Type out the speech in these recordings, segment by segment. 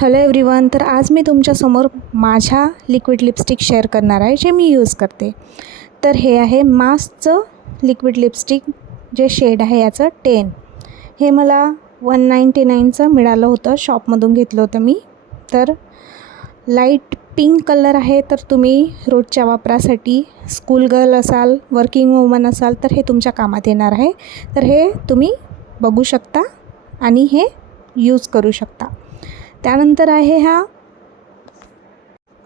Hello everyone. तर आज मी तुमच्यासमोर माझ्या लिक्विड लिपस्टिक शेअर करणार आहे जे मी यूज करते. तर हे आहे मासचं लिक्विड लिपस्टिक, जे शेड आहे याचं 10. हे मला 199चं मिळालं होतं, शॉपमधून घेतलं होतं मी. तर लाईट पिंक कलर आहे. तर तुम्ही रोजच्या वापरासाठी स्कूल गर्ल असाल, वर्किंग वुमन असाल तर हे तुमच्या कामात येणार आहे. तर हे तुम्ही बघू शकता आणि हे यूज करू शकता. त्यानंतर आहे हा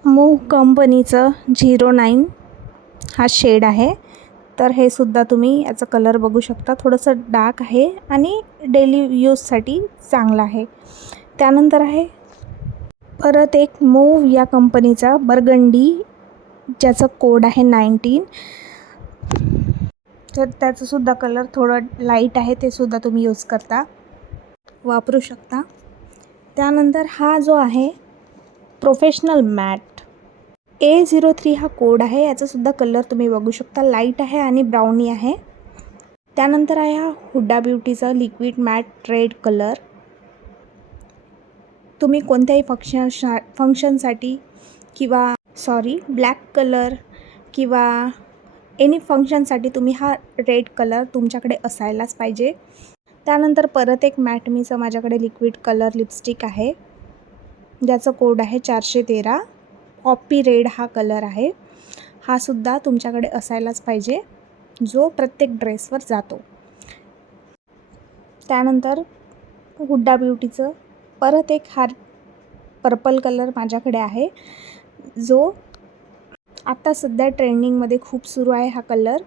मूव्ह कंपनीचं 09 हा शेड आहे. तर हे सुद्धा तुम्ही याचा कलर बघू शकता, थोडंसं डार्क आहे आणि डेली यूजसाठी चांगलं आहे. त्यानंतर आहे परत एक मूव्ह या कंपनीचा बर्गंडी, ज्याचं कोड आहे 19. तर त्याचंसुद्धा कलर थोडं लाईट आहे, ते सुद्धा तुम्ही यूज वापरू शकता. त्यानंतर हा जो आहे प्रोफेशनल मॅट A03 हा कोड आहे. याचासुद्धा कलर तुम्ही बघू शकता, लाईट आहे आणि ब्राउनी आहे. त्यानंतर आहे हा हुडा ब्युटीचा लिक्विड मॅट रेड कलर. तुम्ही कोणत्याही फंक्शनसाठी किंवा ब्लॅक कलर किंवा एनी फंक्शनसाठी तुम्ही हा रेड कलर तुमच्याकडे असायलाच पाहिजे. त्यानंतर परत एक मॅटमीचं माझ्याकडे लिक्विड कलर लिपस्टिक आहे, ज्याचं कोड आहे 413. कॉपी रेड हा कलर आहे. हा सुद्धा तुमच्याकडे असायलाच पाहिजे, जो प्रत्येक ड्रेसवर जातो. त्यानंतर हुडा ब्युटीचं परत एक हा पर्पल कलर माझ्याकडे आहे, जो आता सध्या ट्रेंडिंगमध्ये खूप सुरू आहे हा कलर.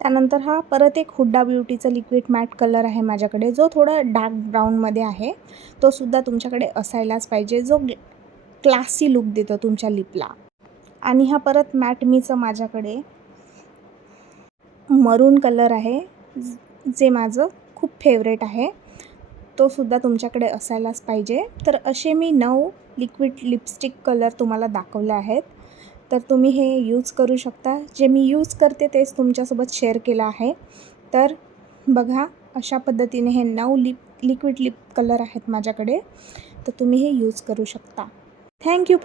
त्यानंतर हा परत एक हुडा ब्युटीचा लिक्विड मॅट कलर आहे माझ्याकडे, जो थोडा डार्क ब्राऊनमध्ये आहे. तो सुद्धा तुमच्याकडे असायलाच पाहिजे, जो क्लासी लुक देतो तुमच्या लिपला. आणि हा परत मॅटमीचं माझ्याकडे मरून कलर आहे, जे माझं खूप फेवरेट आहे. तो सुद्धा तुमच्याकडे असायलाच पाहिजे. तर असे मी 9 लिक्विड लिपस्टिक कलर तुम्हाला दाखवले आहेत. तर तुम्ही हे यूज करू शकता. जे मी यूज करते तेच तुमच्यासोबत शेअर केलं आहे. तर बघा, अशा पद्धतीने हे 9 लिक्विड लिप कलर आहेत माझ्याकडे. तर तुम्ही हे यूज करू शकता. थँक्यू.